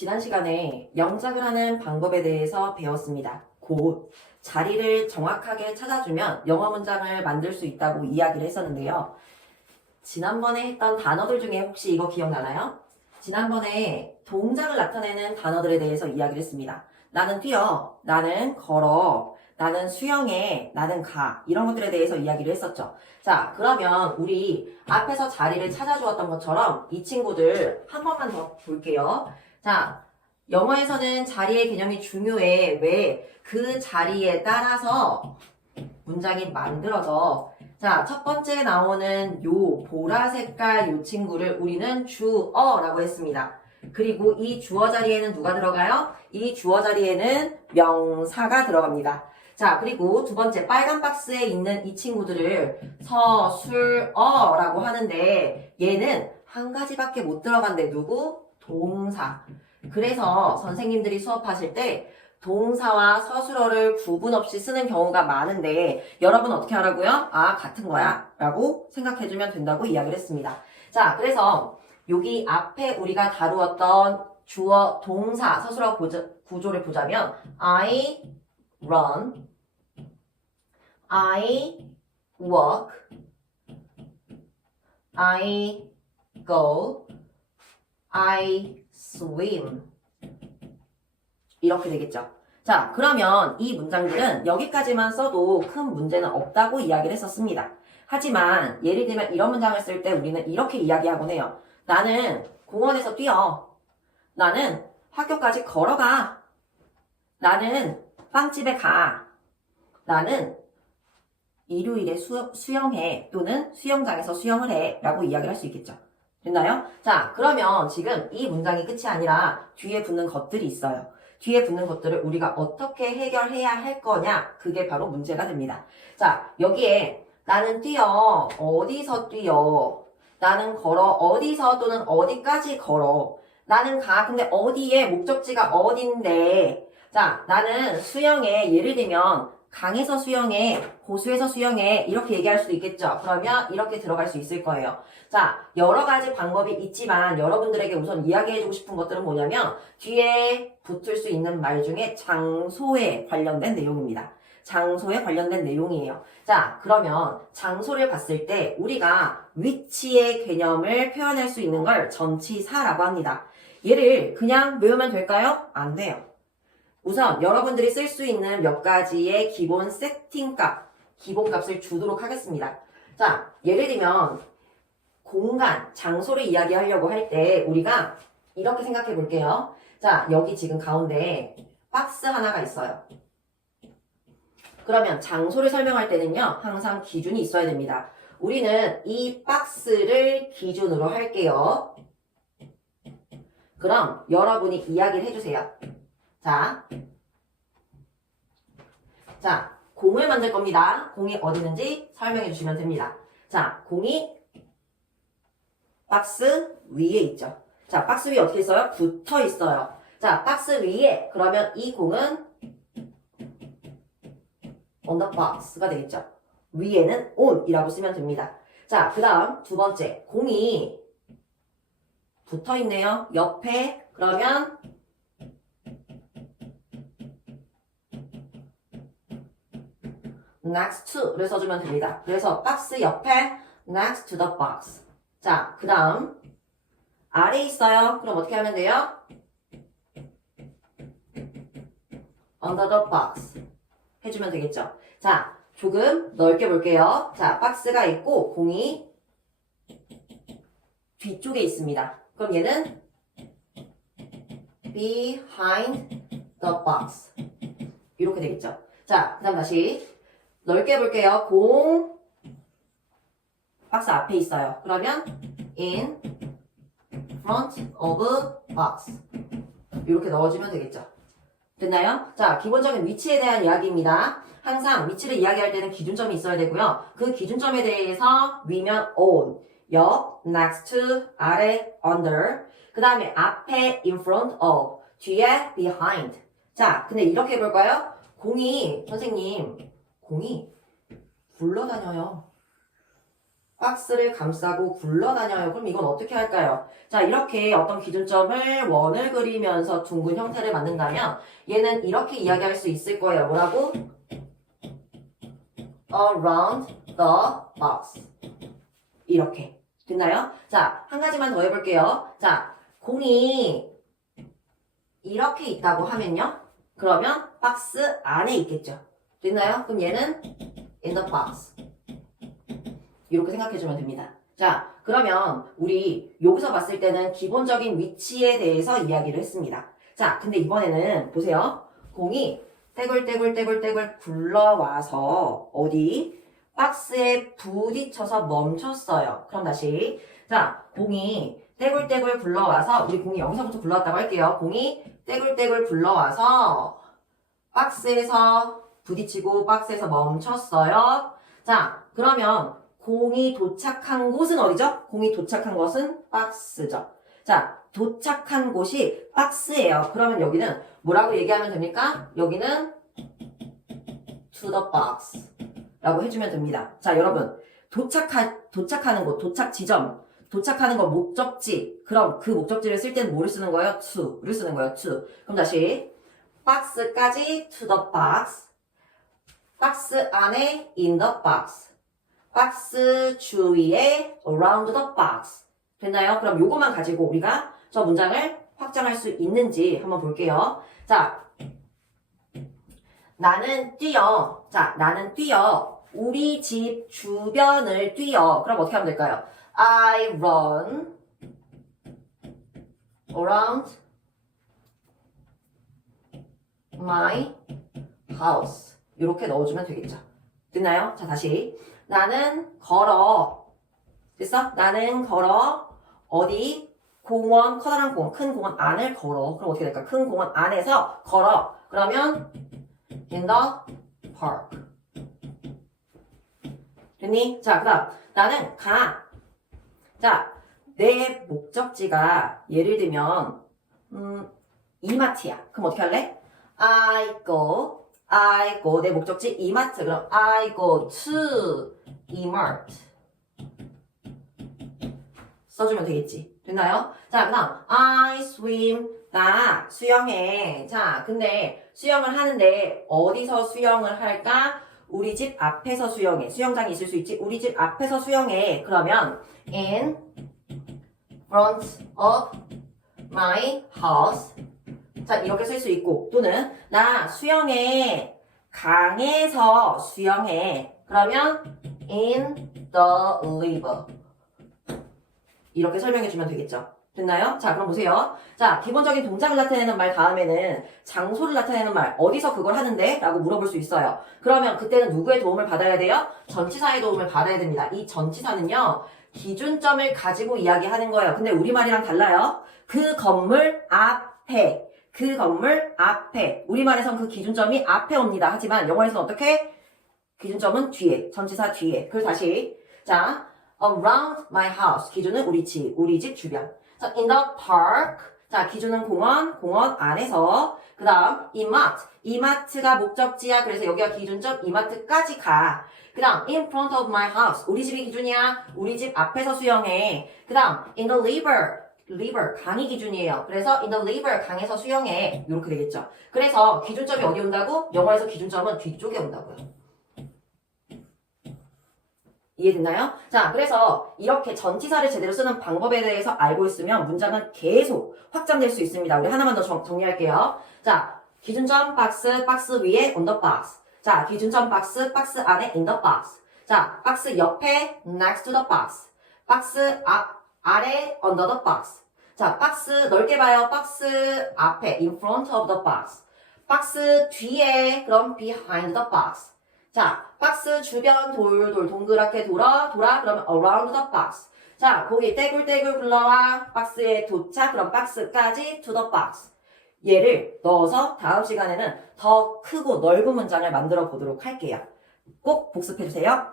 지난 시간에 영작을 하는 방법에 대해서 배웠습니다. 곧 자리를 정확하게 찾아주면 영어 문장을 만들 수 있다고 이야기를 했었는데요. 지난번에 했던 단어들 중에 혹시 이거 기억나나요? 지난번에 동작을 나타내는 단어들에 대해서 이야기를 했습니다. 나는 뛰어, 나는 걸어, 나는 수영해, 나는 가, 이런 것들에 대해서 이야기를 했었죠. 자, 그러면 우리 앞에서 자리를 찾아주었던 것처럼 이 친구들 한 번만 더 볼게요. 자, 영어에서는 자리의 개념이 중요해. 왜? 그 자리에 따라서 문장이 만들어져. 자, 첫 번째 나오는 요 보라 색깔 요 친구를 우리는 주어라고 했습니다. 그리고 이 주어 자리에는 누가 들어가요? 이 주어 자리에는 명사가 들어갑니다. 자, 그리고 두 번째 빨간 박스에 있는 이 친구들을 서술어라고 하는데 얘는 한 가지밖에 못 들어간대. 누구? 동사. 그래서 선생님들이 수업하실 때 동사와 서술어를 구분 없이 쓰는 경우가 많은데 여러분 어떻게 하라고요? 아, 같은 거야 라고 생각해주면 된다고 이야기를 했습니다. 자, 그래서 여기 앞에 우리가 다루었던 주어, 동사, 서술어 구조를 보자면 I run, I walk, I go, I swim 이렇게 되겠죠. 자, 그러면 이 문장들은 여기까지만 써도 큰 문제는 없다고 이야기를 했었습니다. 하지만 예를 들면 이런 문장을 쓸 때 우리는 이렇게 이야기하곤 해요. 나는 공원에서 뛰어. 나는 학교까지 걸어가. 나는 빵집에 가. 나는 일요일에 수영해. 또는 수영장에서 수영을 해. 라고 이야기를 할 수 있겠죠. 됐나요? 자, 그러면 지금 이 문장이 끝이 아니라 뒤에 붙는 것들이 있어요. 뒤에 붙는 것들을 우리가 어떻게 해결해야 할 거냐? 그게 바로 문제가 됩니다. 자, 여기에 나는 뛰어. 어디서 뛰어? 나는 걸어. 어디서 또는 어디까지 걸어? 나는 가. 근데 어디에 목적지가 어딘데? 자, 나는 수영해. 예를 들면 강에서 수영해, 호수에서 수영해 이렇게 얘기할 수도 있겠죠. 그러면 이렇게 들어갈 수 있을 거예요. 자, 여러 가지 방법이 있지만 여러분들에게 우선 이야기해주고 싶은 것들은 뭐냐면 뒤에 붙을 수 있는 말 중에 장소에 관련된 내용입니다. 장소에 관련된 내용이에요. 자, 그러면 장소를 봤을 때 우리가 위치의 개념을 표현할 수 있는 걸 전치사라고 합니다. 얘를 그냥 외우면 될까요? 안 돼요. 우선 여러분들이 쓸 수 있는 몇 가지의 기본 세팅값, 기본값을 주도록 하겠습니다. 자, 예를 들면 공간, 장소를 이야기하려고 할 때 우리가 이렇게 생각해 볼게요. 자, 여기 지금 가운데 박스 하나가 있어요. 그러면 장소를 설명할 때는요, 항상 기준이 있어야 됩니다. 우리는 이 박스를 기준으로 할게요. 그럼 여러분이 이야기를 해주세요. 자, 공을 만들 겁니다. 공이 어디 있는지 설명해 주시면 됩니다. 자, 공이 박스 위에 있죠. 자, 박스 위에 어떻게 있어요? 붙어 있어요. 자, 박스 위에 그러면 이 공은 on the box가 되겠죠. 위에는 on이라고 쓰면 됩니다. 자, 그 다음 두 번째 공이 붙어 있네요. 옆에 그러면 next to를 써주면 됩니다. 그래서 박스 옆에 next to the box. 자, 그 다음 아래에 있어요. 그럼 어떻게 하면 돼요? under the box 해주면 되겠죠. 자, 조금 넓게 볼게요. 자, 박스가 있고 공이 뒤쪽에 있습니다. 그럼 얘는 behind the box 이렇게 되겠죠. 자, 그 다음 다시 넓게 볼게요. 공 박스 앞에 있어요. 그러면 in front of box 이렇게 넣어주면 되겠죠. 됐나요? 자, 기본적인 위치에 대한 이야기입니다. 항상 위치를 이야기할 때는 기준점이 있어야 되고요. 그 기준점에 대해서 위면 on, 옆, next to, 아래, under, 그 다음에 앞에 in front of, 뒤에 behind. 자, 근데 이렇게 해볼까요? 공이, 선생님, 공이 굴러다녀요. 박스를 감싸고 굴러다녀요. 그럼 이건 어떻게 할까요? 자, 이렇게 어떤 기준점을 원을 그리면서 둥근 형태를 만든다면 얘는 이렇게 이야기할 수 있을 거예요. 뭐라고? Around the box. 이렇게. 됐나요? 자, 한 가지만 더 해볼게요. 자, 공이 이렇게 있다고 하면요. 그러면 박스 안에 있겠죠. 됐나요? 그럼 얘는 in the box. 이렇게 생각해주면 됩니다. 자, 그러면 우리 여기서 봤을 때는 기본적인 위치에 대해서 이야기를 했습니다. 자, 근데 이번에는 보세요. 공이 떼굴떼굴떼굴떼굴 굴러와서 어디? 박스에 부딪혀서 멈췄어요. 그럼 다시. 자, 공이 떼굴떼굴 굴러와서 우리 공이 여기서부터 굴러왔다고 할게요. 공이 떼굴떼굴 굴러와서 박스에서 부딪히고 박스에서 멈췄어요. 자, 그러면 공이 도착한 곳은 어디죠? 공이 도착한 것은 박스죠. 자, 도착한 곳이 박스예요. 그러면 여기는 뭐라고 얘기하면 됩니까? 여기는 to the box 라고 해주면 됩니다. 자, 여러분 도착하는 곳, 도착 지점, 도착하는 거 목적지. 그럼 그 목적지를 쓸 때는 뭐를 쓰는 거예요? to를 쓰는 거예요. to. 그럼 다시 박스까지 to the box. 박스 안에 in the box. 박스 주위에 around the box. 됐나요? 그럼 요것만 가지고 우리가 저 문장을 확장할 수 있는지 한번 볼게요. 자, 나는 뛰어. 자, 나는 뛰어. 우리 집 주변을 뛰어. 그럼 어떻게 하면 될까요? I run around my house. 이렇게 넣어주면 되겠죠. 됐나요? 자, 다시. 나는 걸어. 됐어? 나는 걸어. 어디? 공원, 커다란 공원, 큰 공원 안을 걸어. 그럼 어떻게 될까? 큰 공원 안에서 걸어. 그러면 in the park. 됐니? 자, 그 다음 나는 가. 자, 내 목적지가 예를 들면 이마트야. 그럼 어떻게 할래? I go. 내 목적지 이마트. 그럼 I go to 이마트. 써주면 되겠지. 됐나요? 자, 그 다음 I swim. 나 수영해. 자, 근데 수영을 하는데 어디서 수영을 할까? 우리 집 앞에서 수영해. 수영장이 있을 수 있지. 우리 집 앞에서 수영해. 그러면 in front of my house. 자, 이렇게 쓸 수 있고 또는 나 수영해. 강에서 수영해. 그러면 in the river. 이렇게 설명해주면 되겠죠. 됐나요? 자, 그럼 보세요. 자, 기본적인 동작을 나타내는 말 다음에는 장소를 나타내는 말, 어디서 그걸 하는데? 라고 물어볼 수 있어요. 그러면 그때는 누구의 도움을 받아야 돼요? 전치사의 도움을 받아야 됩니다. 이 전치사는요, 기준점을 가지고 이야기하는 거예요. 근데 우리말이랑 달라요. 그 건물 앞에. 그 건물 앞에. 우리말에선 그 기준점이 앞에 옵니다. 하지만 영어에서는 어떻게? 기준점은 뒤에. 전치사 뒤에. 그래서 다시. 자, around my house. 기준은 우리 집 주변. 자, in the park. 자, 기준은 공원 안에서. 그 다음, 이마트가 목적지야. 그래서 여기가 기준점 이마트까지 가. 그 다음, in front of my house. 우리 집이 기준이야. 우리 집 앞에서 수영해. 그 다음, in the river, 강이 기준이에요. 그래서 in the river, 강에서 수영해. 이렇게 되겠죠. 그래서 기준점이 어디 온다고? 영어에서 기준점은 뒤쪽에 온다고요. 이해됐나요? 자, 그래서 이렇게 전치사를 제대로 쓰는 방법에 대해서 알고 있으면 문장은 계속 확장될 수 있습니다. 우리 하나만 더 정리할게요. 자, 기준점 박스, 박스 위에 on the box. 자, 기준점 박스, 박스 안에 in the box. 자, 박스 옆에 next to the box. 박스 아래 under the box. 자, 박스 넓게 봐요. 박스 앞에 in front of the box. 박스 뒤에 그럼 behind the box. 자, 박스 주변 돌돌 동그랗게 돌아 그러면 around the box. 자, 거기 떼굴떼굴 굴러와 박스에 도착 그럼 박스까지 to the box. 얘를 넣어서 다음 시간에는 더 크고 넓은 문장을 만들어 보도록 할게요. 꼭 복습해 주세요.